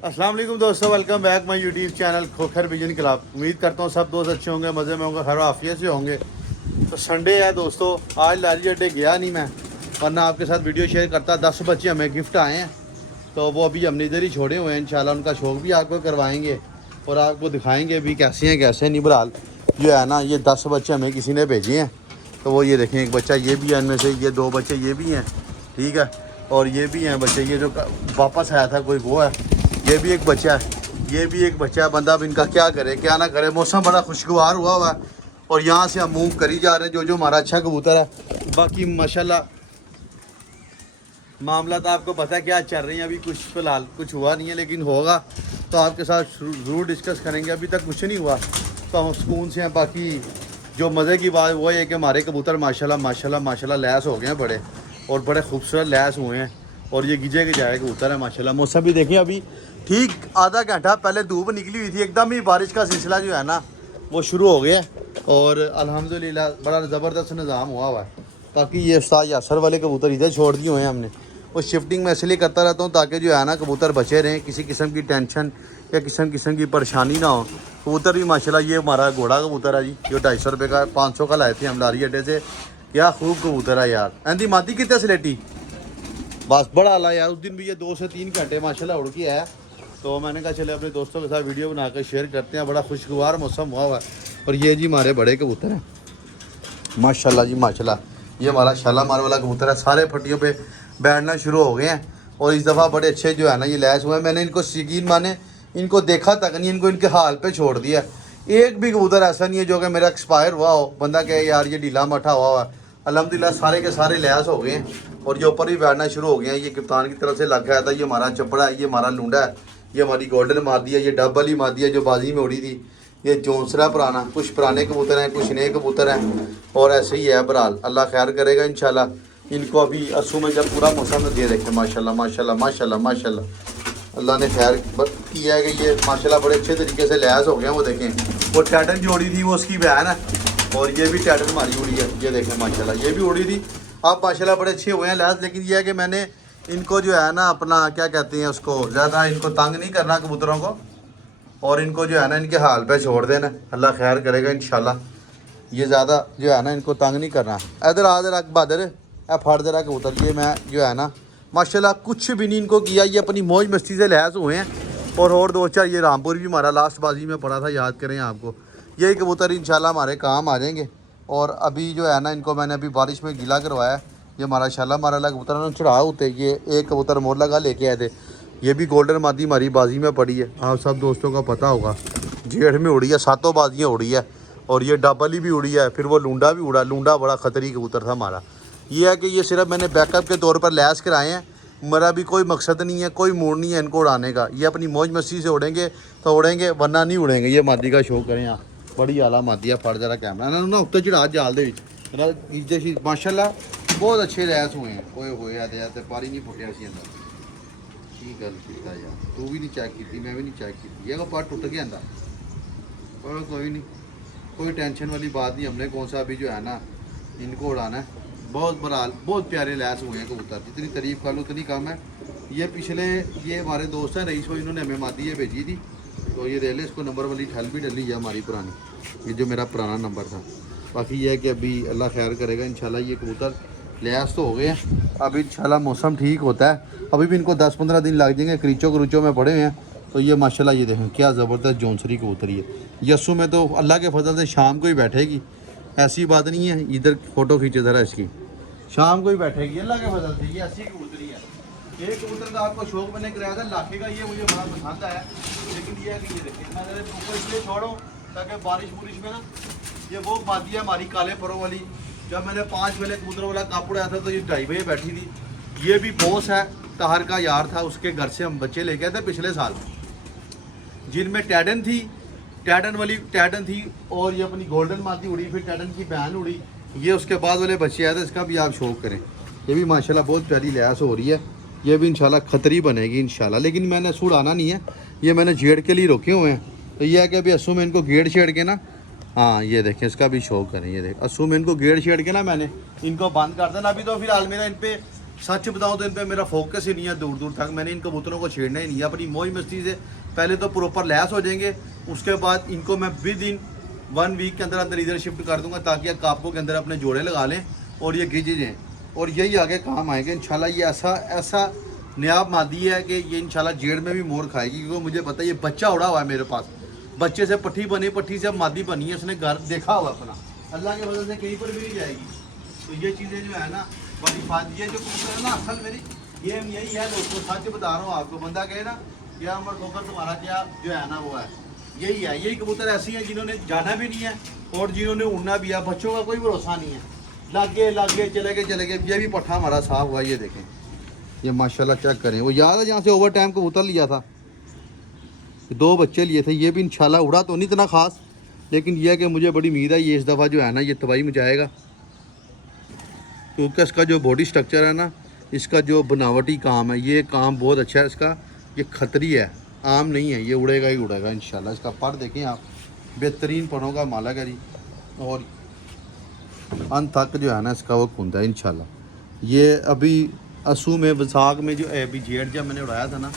अस्सलाम वालेकुम दोस्तों, welcome back my YouTube channel Khokhar vision club. उम्मीद करता हूँ सब दोस्त अच्छे होंगे, मज़े में होंगे, खैर आफियत से होंगे। तो संडे है दोस्तों, आज लारी अड्डे गया नहीं मैं, वरना आपके साथ वीडियो शेयर करता। 10 बच्चे हमें गिफ्ट आए हैं, तो वो अभी हमने इधर ही छोड़े हुए हैं। इंशाल्लाह उनका शौक भी आपको करवाएंगे और आपको दिखाएंगे भी कैसे हैं कैसे नहीं। बहरहाल जो है ना, ये 10 बच्चे हमें किसी ने भेजे हैं। तो वो ये देखें, एक बच्चा ये भी है, इनमें से ये 2 बच्चे ये भी हैं, ठीक है। और ये भी हैं बच्चे, ये जो वापस आया था कोई वो है, ये भी एक बच्चा है, ये भी एक बच्चा है। बंदा अब इनका क्या करे क्या ना करे। मौसम बड़ा खुशगवार हुआ है और यहाँ से हम मूव करी जा रहे हैं, जो हमारा अच्छा कबूतर है। बाकी माशाल्लाह मामला तो आपको पता है क्या चल रही है। अभी कुछ फ़िलहाल कुछ हुआ नहीं है, लेकिन होगा तो आपके साथ ज़रूर डिस्कस करेंगे। अभी तक कुछ नहीं हुआ तो हम सुकून से हैं। बाकी जो मज़े की बात वो है कि हमारे कबूतर माशाल्लाह माशाल्लाह माशाल्लाह लैस हो गए हैं बड़े, और बड़े खूबसूरत लैस हुए हैं। और ये गिजे के जाए कबूतर है माशाल्लाह। मौसम भी देखिए, अभी ठीक आधा घंटा पहले धूप निकली हुई थी, एकदम ही बारिश का सिलसिला जो है ना वो शुरू हो गया। और अल्हम्दुलिल्लाह बड़ा ज़बरदस्त निज़ाम हुआ है। ताकि ये उस्ताद यासर वाले कबूतर इधर छोड़ दिए हुए हैं हमने। वो शिफ्टिंग में इसलिए करता रहता हूँ ताकि जो है ना कबूतर बचे रहें, किसी किस्म की टेंशन या किस्म की परेशानी ना हो। कबूतर भी माशाल्लाह, ये हमारा घोड़ा कबूतर है जी, जो 250 रुपये का 500 का लाए थे हम लारी अड्डे से। क्या खूब कबूतर है यार। एंदी माती कितने स्लेटी बस बड़ा आला यार। उस दिन भी ये 2 से 3 घंटे माशाल्लाह उड़ के आया। तो मैंने कहा चले अपने दोस्तों के साथ वीडियो बना कर शेयर करते हैं। बड़ा खुशगवार मौसम हुआ है। और ये जी हमारे बड़े कबूतर हैं माशाल्लाह जी माशाल्लाह। ये हमारा शालामार वाला कबूतर है, सारे फटियों पे बैठना शुरू हो गए हैं। और इस दफ़ा बड़े अच्छे जो है ना ये लैस हुए हैं। मैंने इनको यकीन माने इनको देखा तक नहीं, इनको इनके हाल पे छोड़ दिया। एक भी कबूतर ऐसा नहीं है जो कि मेरा एक्सपायर हुआ हो, बंदा कहे यार ये ढीला मठा हुआ है। अल्हम्दुलिल्लाह सारे के सारे लैस हो गए हैं और ये ऊपर भी बैठना शुरू हो गए हैं। ये कप्तान की तरफ से लग गया था। ये हमारा चपड़ा है, ये हमारा लूंडा है, ये हमारी गोल्डन मादी है, ये डबल ही मादी है जो बाजी में उड़ी थी। ये जोंसरा पुराना, कुछ पुराने कबूतर हैं, कुछ नए कबूतर हैं, और ऐसे ही है। बहरहाल अल्लाह खैर करेगा इंशाल्लाह। इनको अभी असू में जब पूरा मौसम दे देखें माशाल्लाह माशाल्लाह माशाल्लाह माशाल्लाह अल्लाह ने खैर किया है कि ये माशाल्लाह बड़े अच्छे तरीके से लैस हो गए हैं। वो देखें, वो टैटन जो उड़ी थी वो उसकी बहन है, और ये भी टैटन हमारी उड़ी है। ये देखें माशाल्लाह, ये भी उड़ी थी। अब माशाल्लाह बड़े अच्छे हुए हैं लैस। लेकिन ये है कि मैंने इनको जो है ना अपना क्या कहते हैं उसको, ज़्यादा इनको तंग नहीं करना कबूतरों को, और इनको जो है ना इनके हाल पे छोड़ देना। अल्लाह खैर करेगा इंशाल्लाह। ये ज़्यादा जो है ना इनको तंग नहीं करना। इधर आ जरा बहादुर, ए फट जरा कबूतर। ये मैं जो है ना माशाल्लाह कुछ भी नहीं इनको किया, ये अपनी मौज मस्ती से लैस हुए हैं। और 2-4 ये रामपुर भी हमारा लास्ट बाजी में पड़ा था, याद करें आपको। यही कबूतर इंशाल्लाह हमारे काम आ जाएंगे। और अभी जो है ना इनको मैंने अभी बारिश में गीला करवाया। ये हमारा शालामार वाला कबूतर उन्होंने चढ़ा होते, ये एक कबूतर मोर लगा लेके आए थे। ये भी गोल्डन मादी हमारी बाजी में पड़ी है, आप सब दोस्तों का पता होगा। जेठ में उड़ी है, 7 बाजियाँ उड़ी है, और ये डबली भी उड़ी है। फिर वो लूंडा भी उड़ा, लूंडा बड़ा खतरी कबूतर था हमारा। ये है कि ये सिर्फ मैंने बैकअप के तौर पर लैस कराए हैं। मेरा भी कोई मकसद नहीं है, कोई मूड नहीं है इनको उड़ाने का। ये अपनी मौज मस्ती से उड़ेंगे तो उड़ेंगे, वरना नहीं उड़ेंगे। ये मादी का शौक करें आप, बड़ी आला मादी है। फट जरा कैमरा ना उत्ते चढ़ा जाल दे माशाल्लाह बहुत अच्छे लैस हुए हैं। होए होए आते पारी नहीं फुटिया सी अंदर। की गल कीता यार, तू भी नहीं चेक की, मैं भी नहीं चेक की। ये पार्ट टुट गया अंदर, और कोई नहीं, कोई टेंशन वाली बात नहीं। हमने कौन सा अभी जो है ना इनको उड़ाना है। बहुत बहरहाल बहुत प्यारे लैस हुए हैं कबूतर, जितनी तारीफ़ कर लो उतनी कम है। ये पिछले ये हमारे दोस्त हैं रईस, इन्होंने हमें मादी ये भेजी थी। तो ये दे ले, इसको नंबर वाली ठल भी डली है हमारी पुरानी, ये जो मेरा पुराना नंबर था। बाकी ये है कि अभी अल्लाह खैर करेगा इंशाल्लाह। ये कबूतर लैस तो हो गए हैं, अभी इंशाल्लाह मौसम ठीक होता है। अभी भी इनको 10-15 दिन लग जाएंगे, क्रीचों में पड़े हुए हैं। तो ये माशाल्लाह ये देखें क्या ज़बरदस्त जौनसरी कबूतरी है। यस्सू में तो अल्लाह के फजल से शाम को ही बैठेगी, ऐसी बात नहीं है। इधर फ़ोटो खींचे ज़रा इसकी, शाम को ही बैठेगी अल्लाह के फजल से। ये ऐसी कबूतरी है। एक कबूतर का आपको शौक मैंने कराया था लाखे का, ये मुझे बड़ा पसंद आया। लेकिन ये है कि ये देखिए मैं ऊपर इसलिए छोड़ो ताकि बारिश बुरिश में ना, ये वो मादी है हमारी काले परों वाली। जब मैंने 5 वाले कबूतरों वाला कापड़ आया था तो ये 2.5 बजे बैठी थी। ये भी बॉस है, ताहर का यार था, उसके घर से हम बच्चे ले गए थे पिछले साल, जिनमें टैडन थी, टैडन वाली टैडन थी, और ये अपनी गोल्डन मादी उड़ी, फिर टैडन की बहन उड़ी। ये उसके बाद वाले बच्चे आए थे, इसका भी आप शौक करें। ये भी माशाल्लाह बहुत प्यारी लैस हो रही है। ये भी इंशाल्लाह खतरी बनेगी इंशाल्लाह। लेकिन मैंने सुड़ाना नहीं है, ये मैंने जेड़ के लिए रोके हुए हैं। तो ये है कि अभी असू में इनको गेड़ छेड़ के ना, हाँ ये देखें इसका भी शौक करें। ये देख असू में इनको गेड़ छेड़ के ना मैंने इनको बंद कर देना। अभी तो फिलहाल मेरा इन पर सच बताऊं तो इन पे मेरा फोकस ही नहीं है दूर दूर तक। मैंने इन कबूतरों को छेड़ना ही नहीं है, अपनी मौज मस्ती से पहले तो प्रॉपर लैस हो जाएंगे, उसके बाद इनको मैं विद इन 1 वीक के अंदर अंदर इधर शिफ्ट कर दूंगा ताकि कापों के अंदर अपने जोड़े लगा लें और ये गिज जाएँ और यही आगे काम आएंगे इंशाल्लाह। ये ऐसा नायाब मादी है कि ये इंशाल्लाह जेड़ में भी मोर खाएगी, क्योंकि मुझे पता है ये बच्चा उड़ा हुआ है मेरे पास, बच्चे से पट्टी बनी, पट्टी से अब मादी बनी है, उसने घर देखा हुआ अपना, अल्लाह के वजह से कहीं पर भी नहीं जाएगी। तो ये चीज़ें जो है ना बड़ी बात, ये जो कबूतर है ना असल मेरी गेम यही है दोस्तों, सच बता रहा हूँ आपको। बंदा कहे ना क्या अमर खोकर तुम्हारा क्या जो है ना वो है, यही है। यही कबूतर ऐसी हैं जिन्होंने जाना भी नहीं है और जिन्होंने उड़ना भी है। बच्चों का कोई भरोसा नहीं है, लागे चले गए। ये भी पट्ठा हमारा साफ हुआ, ये देखें, ये माशाल्लाह चेक करें। वो याद है जहाँ से ओवर टाइम कबूतर लिया था, 2 बच्चे लिए थे, ये भी इंशाल्लाह उड़ा तो नहीं इतना ख़ास, लेकिन यह कि मुझे बड़ी उम्मीद है ये इस दफ़ा जो है ना ये तबाही मचाएगा, क्योंकि इसका जो बॉडी स्ट्रक्चर है ना, इसका जो बनावटी काम है, ये काम बहुत अच्छा है इसका। ये खतरी है, आम नहीं है, ये उड़ेगा ही उड़ेगा इंशाल्लाह। इसका पर देखें आप, बेहतरीन परों का मालक है जी, और अंत तक जो है ना इसका वो खुंदा है इंशाल्लाह। ये अभी असू में वसाख में जो अभी जेठ जब मैंने उड़ाया था ना,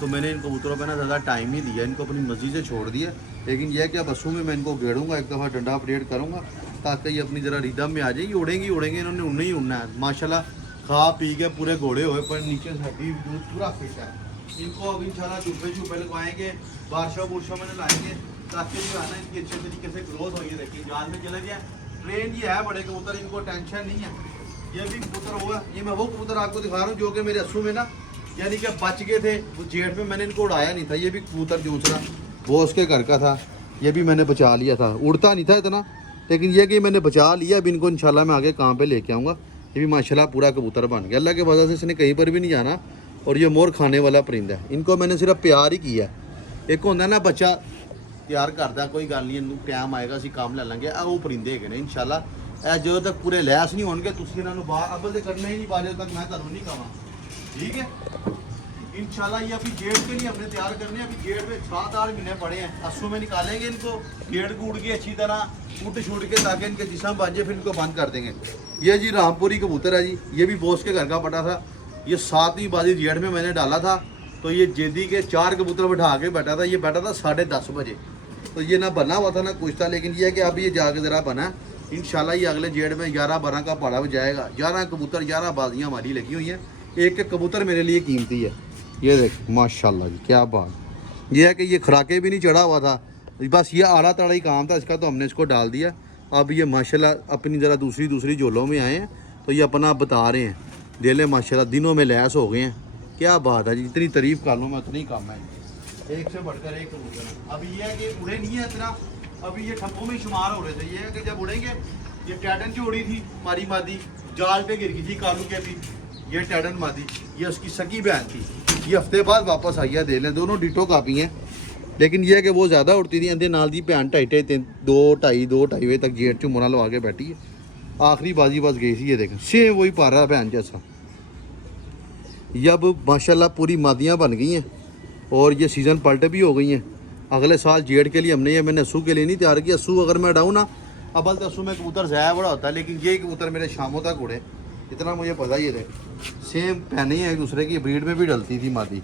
तो मैंने इन कबूतरों पर ना ज़्यादा टाइम ही दिया, इनको अपनी मर्जी से छोड़ दिया। लेकिन यह है कि अब असू में मैं इनको गेड़ूँगा, एक दफ़ा डंडा अपडेट करूँगा ताकि ये अपनी ज़रा रिदम में आ जाए। ये उड़ेंगे इन्होंने उड़ना ही उड़ना है माशाल्लाह। खा पी के पूरे घोड़े हुए, पर नीचे से हड्डी दूध पूरा फिट है। इनको अब इंशाल्लाह चुपे लगवाएंगे, बारिशों बुरशों में लाएंगे ताकि जो है ना इनकी अच्छे तरीके से ग्रोथ हो। ये देखिए जान में चले गया, ट्रेन ये है बड़े कबूतर, इनको टेंशन नहीं है। ये भी कबूतर हुआ, ये मैं वो कबूतर आपको दिखा रहा हूँ जो कि मेरे अस्सू में ना यानी कि बच गए थे। वो जेठ में मैंने इनको उड़ाया नहीं था। ये भी कबूतर दूसरा वो उसके घर का था, ये भी मैंने बचा लिया था। उड़ता नहीं था इतना, लेकिन यह कि मैंने बचा लिया। अभी इनको इंशाल्लाह मैं आगे काम पे लेके आऊँगा। ये भी माशाल्लाह पूरा कबूतर बन गया, अल्लाह के वजह से इसने कहीं पर भी नहीं जाना। और ये मोर खाने वाला परिंदा है, इनको मैंने सिर्फ प्यार ही किया। एक होंदा ना बच्चा प्यार करता, कोई गल नहीं, इन्हू टाइम आएगा असीं काम ले लेंगे। वो परिंदे हैगे ने इंशाल्लाह। जो तक पूरे लैस नहीं होणगे तुसीं इन्हां नूं बाहर अव्वल ते कढना ही नहीं, बाहर जब तक मैं तुहानूं नहीं कहां, ठीक है। इंशाल्लाह ये अभी जेठ के लिए हमने तैयार करने हैं। अभी जेठ में 7-8 महीने पड़े हैं, अस्सू में निकालेंगे इनको, गेड़ कूड़ के अच्छी तरह उठ छूट के ताकि इनके जिस्म बन जाए, फिर इनको बंद कर देंगे। ये जी रामपुरी कबूतर है जी, ये भी बॉस के घर का पटा था। ये 7वीं बाजी जेठ में मैंने डाला था, तो ये जेदी के 4 कबूतर बैठा के बैठा था। ये बैठा था 10:30 बजे, तो ये ना बना हुआ था ना कुछ था, लेकिन ये है कि अब ये जाके ज़रा बना। इंशाल्लाह ये अगले जेठ में 11-12 का पाड़ा जाएगा। 11 कबूतर 11 बाजियाँ हमारी लगी हुई हैं। एक कबूतर मेरे लिए कीमती है। ये देख माशाल्लाह जी क्या बात। ये है कि ये खुराके भी नहीं चढ़ा हुआ था, बस ये आड़ा तड़ा ही काम था इसका, तो हमने इसको डाल दिया। अब ये माशाल्लाह अपनी ज़रा दूसरी झोलों में आए हैं, तो ये अपना बता रहे हैं डेले माशाल्लाह दिनों में लैस हो गए हैं। क्या बात है जी, जितनी तारीफ़ कर लूँ मैं उतनी कम है। एक से बढ़कर एक कबूतर। अब ये है कि उड़े नहीं है इतना, अभी ये ठप्पों में शुमार हो रहे थे। ये है कि जब उड़ेंगे, ये टैडन जो उड़ी थी हमारी मादी, जाल पे गिर गई थी कालू के भी। ये टैडन मादी, ये उसकी सकी बहन थी, ये हफ्ते बाद वापस आई है। दे लें, दोनों डिटो कापी हैं, लेकिन यह है कि वो ज़्यादा उड़ती थी। अंधे नाल दी भैन 2:30 बजे तक जेठ चुमोना लगा के बैठी है। आखिरी बाजी बस गई थी, ये देखें सेम वही पा रहा है भैन जैसा। ये अब माशाल्लाह पूरी मादियाँ बन गई हैं और ये सीज़न पलट भी हो गई हैं। अगले साल जेठ के लिए हमने ये मैंने अस्सू के लिए नहीं तैयार किया। अस्सू अगर मैं डाऊँ ना, अबल तो अस्सू में कबूतर ज़्यादा बड़ा होता है, लेकिन ये कबूतर मेरे शामों तक उड़े, इतना मुझे पता। ये देख सेम पहने हैं एक दूसरे की, ब्रीड में भी डलती थी मादी।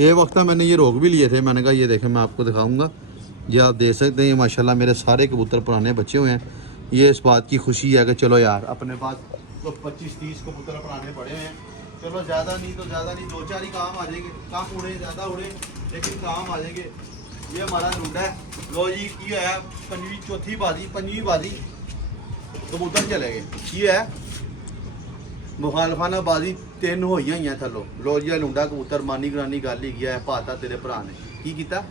एक वक्त मैंने ये रोक भी लिए थे, मैंने कहा ये देखें मैं आपको दिखाऊंगा। ये आप देख सकते हैं माशाल्लाह मेरे सारे कबूतर पुराने बच्चे हुए हैं। ये इस बात की खुशी है कि चलो यार अपने पास तो 25-30 कबूतर पुराने पड़े हुए हैं। चलो ज़्यादा नहीं तो ज़्यादा नहीं, 2-4 ही काम आ जाएंगे। कम उड़े ज़्यादा उड़े लेकिन काम आ जाएंगे। ये हमारा लुंडा है। लो जी की है 5वीं बाजी कबूतर चले गए। ये है मुखालफाना बाजी 3 होई हैं थलो। लो जी लुंडा कबूतर मानी गरानी गल ही गया है, भाता तेरे भरा ने की कीता।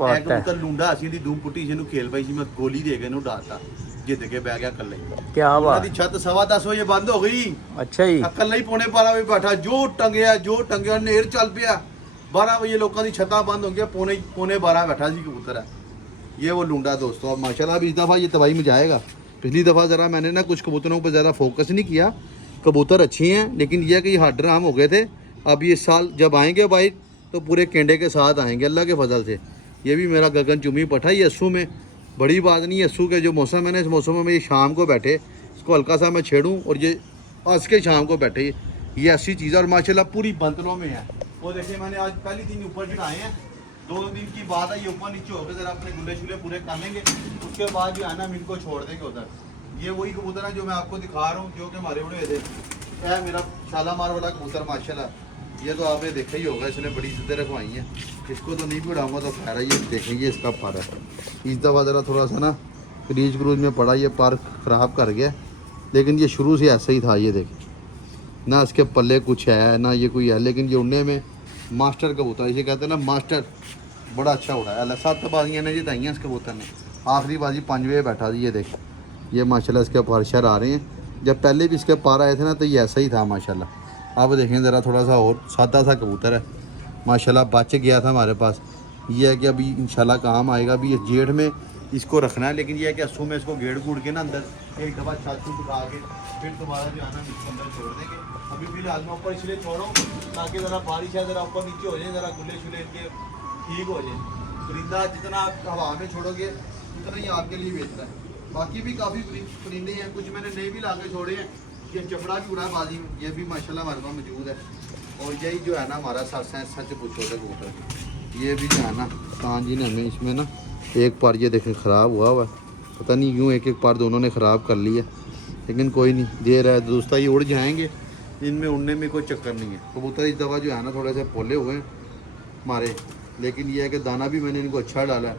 कबूतर लुंडा असी दी धूम पुट्टी जिन्हों खेल पाई सी, मैं गोली दे के इन्हू डालता, जित के बह गया कल्ले। क्या बात, छत 10:15 बजे बंद हो गई। अच्छा जी, कल्ला ही 11:45 बजे बैठा, जो टंगया नेर चल पिया। 12 बजे लोगों की छत्ता बंद हो गया, पौने 12 बैठा सी कबूतर है। ये वो लुंडा दोस्तों। अब माशाल्लाह अब इस दफ़ा ये तबाही में जाएगा। पिछली दफ़ा ज़रा मैंने ना कुछ कबूतरों पर ज़्यादा फोकस नहीं किया। कबूतर अच्छे हैं, लेकिन यह कि हड्ड राम हो गए थे। अब ये साल जब आएंगे भाई तो पूरे केंडे के साथ आएंगे अल्लाह के फजल से। ये भी मेरा गगन चुमी पठा। ये अस्सू में बड़ी बात नहीं है, अस्सू के जो मौसम है ना, इस मौसम में ये शाम को बैठे, इसको हल्का सा मैं छेड़ूँ और ये आज के शाम को बैठे, ये ऐसी चीज़ है। और माशाल्लाह पूरी बंतलों में है। वो देखिए मैंने आज पहली दिन ऊपर चढ़ाए हैं, 2 दिन की बात है, ये ऊपर नीचे होकर ज़रा अपने गुल्ले शुले पूरे कर लेंगे, उसके बाद जो है ना हम इनको छोड़ देंगे उधर। ये वही कबूतर है जो मैं आपको दिखा रहा हूँ, जो कि मारे उड़े थे। है मेरा शालामार वाला कबूतर माशाल्लाह। ये तो आपने देखा ही होगा, इसने बड़ी इज्जतें रखवाई हैं। इसको तो नहीं भी उड़ाऊँगा तो खैर है, ये देखेंगे इसका पर है। इस दफ़ा ज़रा थोड़ा सा ना रीच क्रूज में पड़ा, ये पर ख़राब कर गया, लेकिन ये शुरू से ऐसा ही था। ये देखें ना, इसके पल्ले कुछ है ना ये कोई है, लेकिन ये उड़ने में मास्टर कबूतर, इसे कहते हैं ना मास्टर, बड़ा अच्छा उड़ा है। 7 बाजियाँ ने जिताई हैं इस कबूतर ने, आखिरी बाजी 5वें बैठा थी। ये देख, ये माशाल्लाह इसके परशर आ रहे हैं। जब पहले भी इसके पार आए थे ना तो ये ऐसा ही था माशाल्लाह। अब देखें ज़रा थोड़ा सा और सादा सा कबूतर है माशाल्लाह, बच गया था हमारे पास। ये है कि अभी इंशाल्लाह काम आएगा। अभी इस जेठ में इसको रखना है, लेकिन ये है कि अस्सू में इसको गेड़ गूड़ के ना अंदर एक दफ़ा छाछू दिखा के फिर दोबारा जो है ना इसके अंदर छोड़ देंगे। अभी फिलहाल मैं ऊपर इसलिए छोड़ो ताकि ज़रा बारिश है, ज़रा ऊपर नीचे हो जाए, ज़रा गुल्ले शुले इनके ठीक हो जाए। परिंदा जितना आप हवा में छोड़ोगे उतना ही आपके लिए बेहतर है। बाकी भी काफ़ी परिंदे हैं, कुछ मैंने नए भी ला के छोड़े हैं। ये चपड़ा भी उड़ा है बाजी में, ये भी माशाल्लाह हमारे पास मौजूद है। और यही जो है ना हमारा सच पूछो थे कबूतर, ये भी जो है ना कान जी ने हमें इसमें ना एक पार ये देखें ख़राब हुआ है, पता नहीं क्यों एक पार दोनों ने ख़राब कर लिया, लेकिन कोई नहीं, देर है दोस्ता, ये उड़ जाएंगे, इनमें उड़ने में कोई चक्कर नहीं है। कबूतर इस दफ़ा जो है ना थोड़े से पोले हुए हैं हमारे, लेकिन ये है कि दाना भी मैंने इनको अच्छा डाला है।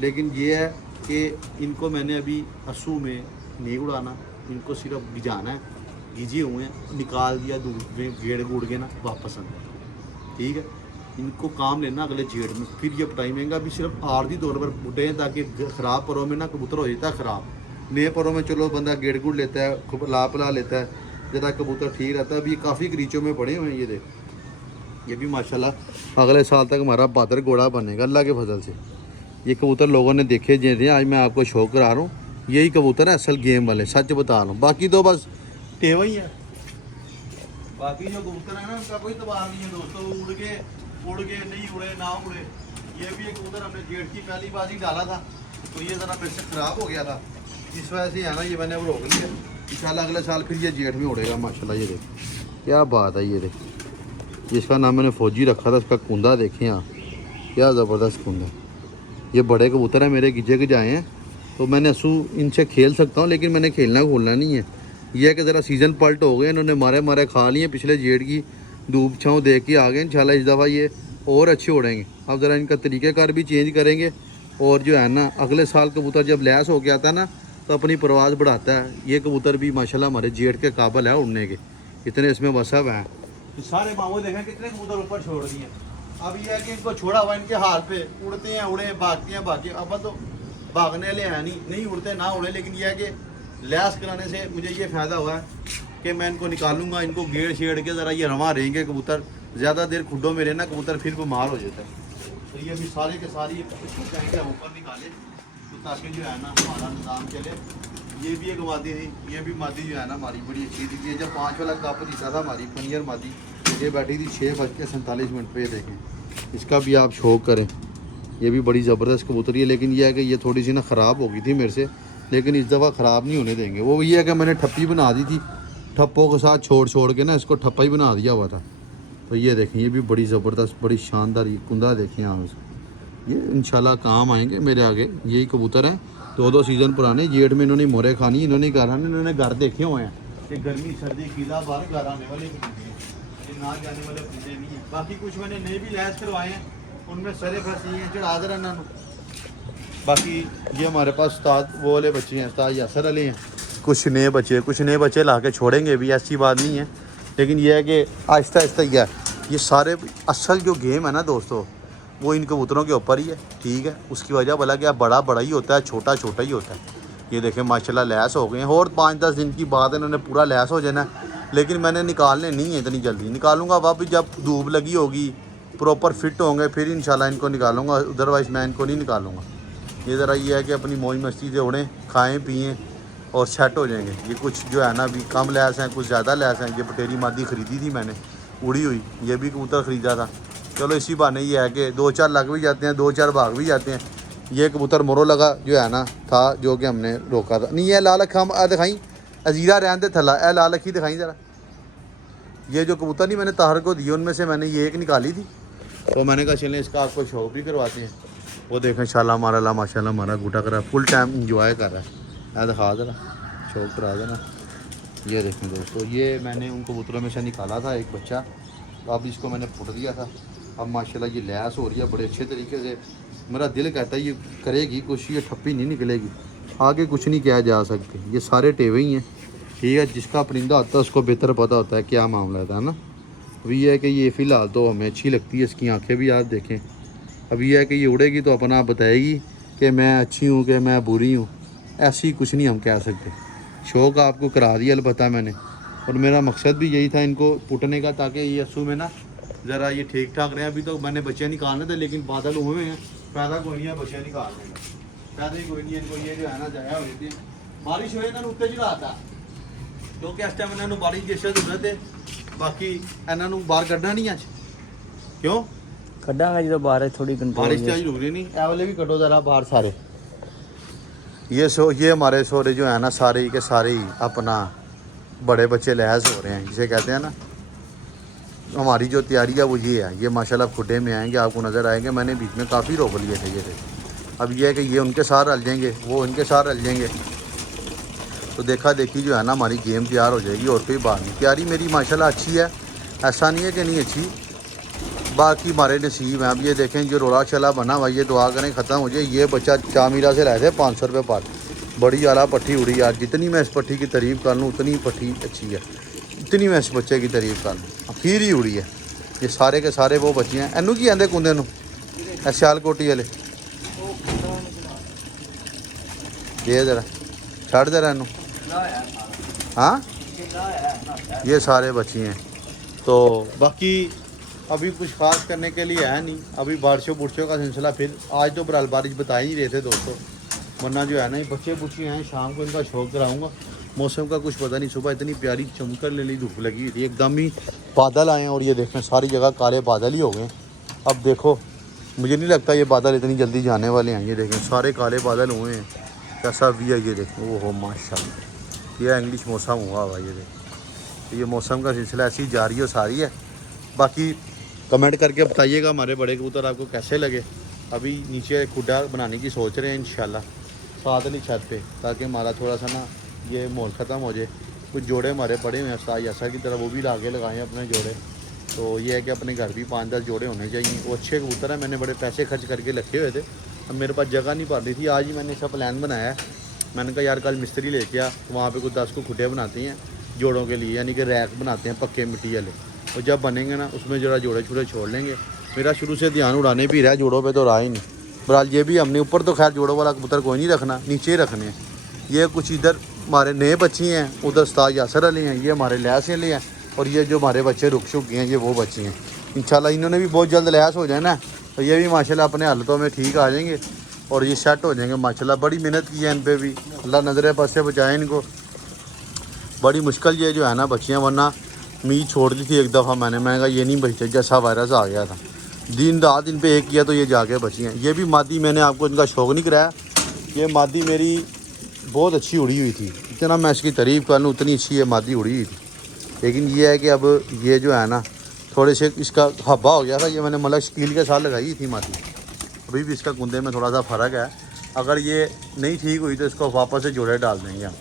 लेकिन ये है कि इनको मैंने अभी अस्सू में नहीं उड़ाना, इनको सिर्फ गिजाना है, गिजे हुए हैं, निकाल दिया दूध में गेड़ गूड़ के ना वापस अंदर, ठीक है। इनको काम लेना अगले जेठ में, फिर ये पटाई महंगा। अभी सिर्फ आर्जी तौर पर बुटे हैं ताकि ख़राब परों में ना कबूतर हो जाता है ख़राब, नए परों में चलो बंदा गेड़ गुड़ लेता है, ला पला लेता है, ज़रा कबूतर ठीक रहता है। अभी काफ़ी गरीचों में पड़े हुए हैं। ये देख, ये भी माशाल्लाह अगले साल तक हमारा बहादुर घोड़ा बनेगा अल्लाह के फजल से। ये कबूतर लोगों ने देखे जैसे, आज मैं आपको शो करा रहा हूँ, यही कबूतर है असल गेम वाले, सच बता रहा हूँ। बाकी तो बस टेवा ही है, बाकी जो कबूतर है ना उनका कोई तबार नहीं है दोस्तों। उड़ के नहीं उड़े ना उड़े। ये भी एक कबूतर हमने जेठ की पहली बाजी डाला था, तो ये ज़रा मेरे से ख़राब हो गया था, इस वजह से है ना ये मैंने वो रोक लिया। इंशाल्लाह अगले साल फिर ये जेठ में उड़ेगा माशाल्लाह। ये देख क्या बात है, ये देख, इसका नाम मैंने फौजी रखा था, इसका कुंदा देखें आप, क्या ज़बरदस्त कुंदा। ये बड़े कबूतर हैं मेरे, गिजे गिजाए हैं, तो मैंने असू इनसे खेल सकता हूँ, लेकिन मैंने खेलना खोलना नहीं है। यह है कि ज़रा सीज़न पलट हो गए, इन्होंने मारे खा लिए, पिछले जेठ की धूप छाँव देख के आ गए। इंशाल्लाह इस दफ़ा ये और अच्छे उड़ेंगे। अब ज़रा इनका तरीक़ेकार भी चेंज करेंगे, और जो है ना अगले साल कबूतर जब लैस हो गया था ना तो अपनी परवाज़ बढ़ाता है। ये कबूतर भी माशाल्लाह हमारे जेठ के काबिल है उड़ने के, इतने इसमें वसब हैं। तो सारे मामू देखें कितने कबूतर ऊपर छोड़ दिए। अब यह है कि इनको छोड़ा हुआ इनके हाल पे, उड़ते हैं उड़े, भागते हैं भागे। अब तो भागने वाले हैं नहीं उड़ते ना उड़े, लेकिन यह है कि लैस कराने से मुझे ये फ़ायदा हुआ है कि मैं इनको निकालूंगा, इनको गेड़ छेड़ के ज़रा ये रवा रहेंगे कबूतर। ज़्यादा देर खुड्डों में रहना कबूतर फिर बीमार हो जाता है। तो ये भी सारे के सारी इसको चाहेंगे हम ऊपर निकाले, तो ताकि जो है ना हमारा निज़ाम चले। ये भी एक मादी थी, ये भी मादी जो है ना हमारी बड़ी अच्छी थी। ये जब 5 वाला कप जीता था हमारी पनियर मादी, ये बैठी थी 6:47 पे। देखें इसका भी आप शौक करें, ये भी बड़ी ज़बरदस्त कबूतरी है। लेकिन यह है कि ये थोड़ी सी ना ख़राब हो गई थी मेरे से, लेकिन इस दफ़ा ख़राब नहीं होने देंगे। वो ये है कि मैंने ठप्पी बना दी थी, ठप्पों के साथ छोड़ के ना इसको ठप्पा ही बना दिया हुआ था। तो ये देखें, ये भी बड़ी ज़बरदस्त बड़ी शानदार ये कुंदा देखें आप उसको। ये इंशाल्लाह काम आएंगे मेरे आगे। यही कबूतर हैं 2 सीज़न पुराने, जेठ में इन्होंने मोरे खानी, इन्होंने घर आने, इन्होंने घर देखे हुए हैं कि गर्मी सर्दी कीला बार घर आने वाले ये ना जाने वाले परिंदे नहीं हैं। बाकी कुछ मैंने नए भी लैस करवाए हैं, उनमें सरे फंसी हैं चढ़ा दे रहा। बाकी ये हमारे पास उस्ताद वो वाले बच्चे हैं, उस्ताद यासर अली हैं। कुछ नए बच्चे ला के छोड़ेंगे भी, ऐसी बात नहीं है, लेकिन यह है कि आहिस्ता आहिस्ता ही है। ये सारे असल जो गेम है ना दोस्तों, वो इन कबूतरों के ऊपर ही है, ठीक है। उसकी वजह भला क्या, बड़ा ही होता है, छोटा ही होता है। ये देखें माशाल्लाह लैस हो गए हैं, और 5-10 दिन की बात है, इन्होंने पूरा लैस हो जाना है। लेकिन मैंने निकालने नहीं है इतनी जल्दी, निकालूंगा वापस जब धूप लगी होगी, प्रॉपर फिट होंगे, फिर इंशाल्लाह इनको निकालूंगा, अदरवाइज़ मैं इनको नहीं निकालूंगा। ये ज़रा ये है कि अपनी मौज मस्ती से उड़ें, खाएँ पिएँ और सेट हो जाएंगे। ये कुछ जो है ना अभी कम लैस हैं, कुछ ज़्यादा लैस हैं। ये पटेरी मादी ख़रीदी थी मैंने उड़ी हुई, ये भी कबूतर ख़रीदा था। चलो इसी बहाने ये है कि 2-4 लग भी जाते हैं, 2-4 भाग भी जाते हैं। ये कबूतर मोरो लगा जो है ना था, जो कि हमने रोका था। नहीं है लाल अख हम दिखाई, अजीरा रहन दे थला, ए लाल अखी दिखाई ज़रा, ये जो कबूतर नहीं मैंने ताहर को दिए उनमें से मैंने ये एक निकाली थी, तो मैंने कहा चलें इसका आपको शौक भी करवाते हैं। वो देखें शाला मारा माशाल्लाह हमारा बूटा कर रहा है, फुल टाइम इंजॉय कर रहा है। मैं दिखा दे रहा शौक करा देना। ये देखें दोस्तों, ये मैंने उन कबूतरों में से निकाला था एक बच्चा, अब इसको मैंने फुट दिया था। अब माशाल्लाह ये लैस हो रही है बड़े अच्छे तरीके से। मेरा दिल कहता है ये करेगी कुछ, ये ठप्पी नहीं निकलेगी, आगे कुछ नहीं किया जा सकते। ये सारे टेवे ही हैं, ठीक है। जिसका परिंदा होता है उसको बेहतर पता होता है क्या मामला था ना। अभी ये है कि ये फ़िलहाल तो हमें अच्छी लगती है, इसकी आंखें भी आप देखें। अभी यह है कि ये उड़ेगी तो अपना आप बताएगी कि मैं अच्छी हूँ कि मैं बुरी हूँ, ऐसी कुछ नहीं हम कह सकते। शौक़ आपको करा दिया अलबत्ता मैंने, और मेरा मकसद भी यही था इनको पुटने का, ताकि ये अस्सू में ना ज़रा ये ठीक ठाक रहे। अभी तो मैंने बच्चे निकालने थे, लेकिन बादल हुए हैं, फ़ायदा कोई नहीं है बच्चे निकालने का, फ़ायदा ही कोई नहीं है इनको। ये जो है ना जगह हुई थी बारिश हुए इन्होंने उत्ते चढ़ा था, क्योंकि इस टाइम इन्होंने बारिश जैसे जरूरत है। बाकी इन्होंने बाहर कढ़ना नहीं अच, क्यों कढ़ांगा जो बारिश थोड़ी कंट्रोल बारिश तो रुक रही नहीं। ए वाले भी कटो ज़रा बाहर सारे। ये हमारे सोरे जो है ना सारे ही के सारे ही अपना बड़े बच्चे लहज हो रहे हैं, जिसे कहते हैं ना। हमारी जो तैयारी है वो ये है, ये माशाल्लाह खुडे में आएंगे, आपको नज़र आएंगे। मैंने बीच में काफ़ी रोक लिए थे ये थे। अब ये है कि ये उनके साथ रल जाएंगे, वो इनके साथ रल जाएंगे, तो देखा देखी जो है ना हमारी गेम तैयार हो जाएगी, और कोई बात नहीं। तैयारी मेरी माशाल्लाह अच्छी है, ऐसा नहीं है कि नहीं अच्छी, बाकी हमारे नसीब हैं। अब ये देखें जो रोला चला बना हुआ, ये दुआ करें ख़त्म हो जाए। ये बच्चा चामीरा से लाए थे 500 रुपये पर, बड़ी आला पट्टी उड़ी यार। जितनी मैं इस पट्टी की तारीफ़ कर लूँ उतनी पट्टी अच्छी है, इतनी मैं इस बच्चे की तारीफ़ कर लूँ, आखिर ही उड़ी है। ये सारे के सारे वो बच्चे हैं। इनू की आंदे कुंदे नू सियालकोटी वाले, ये जरा छड़ जरा इनू। हाँ ये सारे बच्चे हैं। तो बाकी अभी कुछ खास करने के लिए है नहीं, अभी बारिशों बुरशों का सिलसिला। फिर आज तो बरहाल बारिश बता ही नहीं रहे थे दोस्तों, वरना जो है ना ये बच्चे बुच्चे हैं, शाम को इनका शौक कराऊंगा। मौसम का कुछ पता नहीं, सुबह इतनी प्यारी चमकर लेली धूप लगी हुई थी, एकदम ही बादल आए हैं, और ये देखें सारी जगह काले बादल ही हो गए। अब देखो मुझे नहीं लगता ये बादल इतनी जल्दी जाने वाले हैं। ये देखें सारे काले बादल हुए हैं, कैसा भी है ये देखें। वो हो माशाल्लाह, ये इंग्लिश मौसम हुआ हुआ। ये देखें ये मौसम का सिलसिला ऐसी जारी हो सारी है। बाकी कमेंट करके बताइएगा हमारे बड़े कबूतर आपको कैसे लगे। अभी नीचे खुडा बनाने की सोच रहे हैं इंशाल्लाह, साथ वाली छत पे, ताकि हमारा थोड़ा सा ना ये माहौल ख़त्म हो जाए। कुछ जोड़े हमारे पड़े हुए हैं उस्ताद यासर की तरह, वो भी लाके लगाएं अपने जोड़े। तो ये है कि अपने घर भी 5-10 जोड़े होने चाहिए। वो अच्छे कबूतर हैं, मैंने बड़े पैसे खर्च करके रखे हुए थे, अब मेरे पास जगह नहीं पड़ रही थी। आज ही मैंने इसका प्लान बनाया है। मैंने कहा यार कल मिस्त्री लेके आ, तो वहाँ पे कुछ 10 को खुटे बनाते हैं जोड़ों के लिए, यानी कि रैक बनाते हैं पक्के मिट्टी वाले, और जब बनेंगे ना उसमें जरा जोड़े छुड़े छोड़ लेंगे। मेरा शुरू से ध्यान उड़ाने भी रहा है, जोड़ों पे तो रहा ही नहीं। बहरहाल ये भी हमने ऊपर तो खैर जोड़ों वाला कबूतर कोई नहीं रखना, नीचे ही रखने हैं। ये कुछ इधर हमारे नए बच्चे हैं, उधर उस्ताद यासर अली हैं, ये हमारे लहस अली हैं, और ये जो हमारे बच्चे रुक चुक गए हैं ये वो बच्चे हैं। इंशाल्लाह इन्होंने भी बहुत जल्द लहस हो जाए ना, तो ये भी माशाल्लाह अपने हालतों में ठीक आ जाएंगे, और ये सेट हो जाएंगे माशाल्लाह। बड़ी मेहनत की है इन पर भी, अल्लाह नज़र पास से बचाए इनको। बड़ी मुश्किल ये जो है ना बच्चियाँ, वरना मीट छोड़ दी थी एक दफ़ा मैंने कहा ये नहीं बचते, जैसा वायरस आ गया था। दिन रात इन पे एक किया तो ये जाके बची हैं। ये भी मादी मैंने आपको इनका शौक़ नहीं कराया, ये मादी मेरी बहुत अच्छी उड़ी हुई थी, इतना मैं इसकी तारीफ़ कर लूँ उतनी अच्छी ये मादी उड़ी हुई थी। लेकिन ये है कि अब ये जो है ना थोड़े से इसका हब्बा हो गया था, ये मैंने मतलब स्टील के साथ लगाई थी मादी। अभी भी इसका कुंदे में थोड़ा सा फ़र्क है, अगर ये नहीं ठीक हुई तो इसको वापस से जोड़े डाल देंगे हम।